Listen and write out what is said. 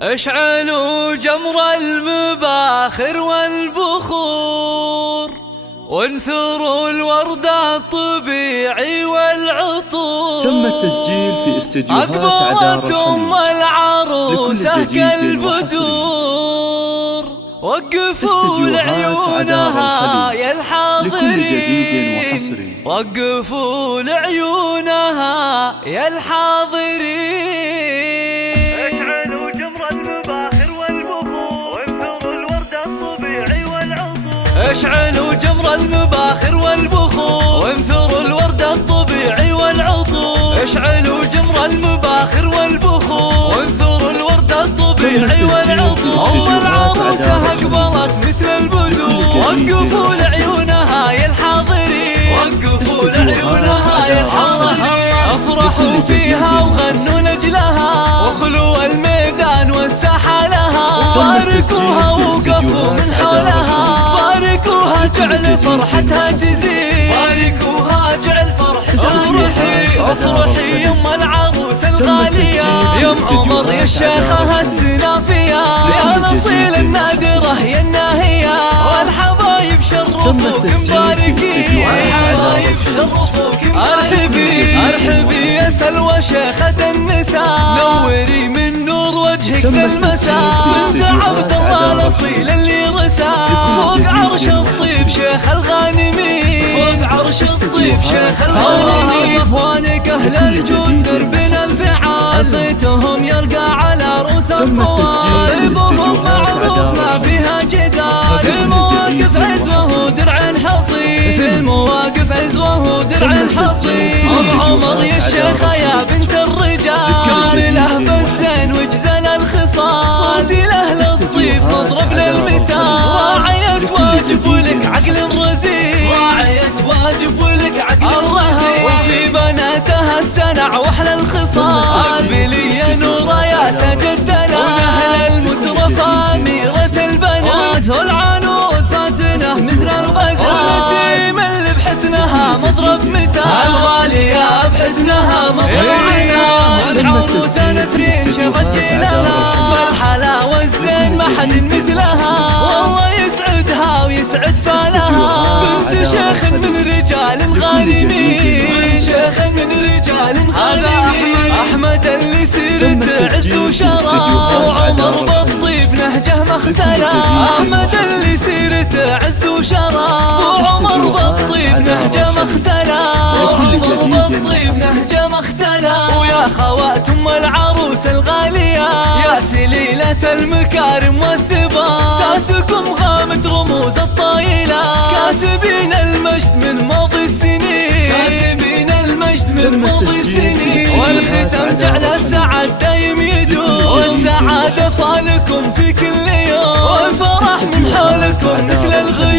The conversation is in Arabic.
اشعلوا جمر المباخر والبخور، وانثروا الورد الطبيعي والعطور. تم التسجيل في استديوهات أقبلت أم عدارة العروسة كالبدور، وقفوا لعيونها يا الحاضرين، وقفوا لعيونها يا الحاضرين. اشعلوا جمر المباخر والبخور، وانثروا الورد الطبيعي والعطور. اشعلوا جمر المباخر والبخور، وانثروا الورد الطبيعي والعطور. اشعلوا جمر المباخر والبخور، وانثروا الورد الطبيعي والعطور. أم العروسة أقبلت مثل البدور، وقفوا لعيونها يا الحاضرين، وقفوا لعيونها يا الحاضرين. افرحوا فيها وغنوا لأجلها، واخلوا الميدان والساحة لها. باركوها وقفوا من حولها، باركوها جعل فرحتها تزيد، باركوها جعل فرحتها تزيد. افرحي يم العروسة الغالية، يم عمر يا الشيخة السنافية، يا نصيل النادرة يا الناهية. والحبايب شرفوك مباركين، والحبايب شرفوك مباركين. ارحبي يا سلوى شيخة النساء، نوري من نور وجهك ذا المساء. وانت عبد الله الاصيل اللي رسا، فوق عرش الطيب شيخ الغانمين، فوق عرش الطيب شيخ الغانمين. اخوانك اهل الجود دربنا الفعال، صيتهم يرقى على رؤوس الطوال. طيبهم معروف ما فيها جدال، في المواقف عزوه درع حصين، في المواقف عزوه درع حصين. ام عمر يا الشيخة يا بنت الرجال، له بالزين وجزل الخصال. صوتي لاهل الطيب مضرب للمثال، راعية واجب ولك عقل رزين، راعية واجب ولك عقل رزين. وفي بناتها السنع واحلى الخصال، اقبلي يا نورا يا تجدلا، ونهل المترفة أميرة البنات. والعنوثاتنا مثل الغزال، ونسيم اللي بحسنها مضرب مثال، الغالية بحسنها مضرب مثال. العروسة نسرين شفت جيلها، بالحلا والزين ما حد مثلها، والله يسعدها ويسعد فالها. بنت شيخ من رجال غانمين، شيخ من رجال غانمين. أحمد اللي سيرته عز وشرف، وعمر بالطيب نهجه ما اختلف. أحمد اللي سيرته عز وشرف، وعمر بالطيب نهجه ما اختلف، وعمر بالطيب نهجه ما اختلف. ويا خوات أم العروس الغالية، يا سليلة المكارم والثبات، ساسكم غامد رموز الطايلة، كاسبين المجد من ماضي السنين، كاسبين المجد من ماضي السنين. والختم جعل السعد دايم يدوم، والسعادة فالكم في كل يوم، والفرح من حولكم مثل الغيوم.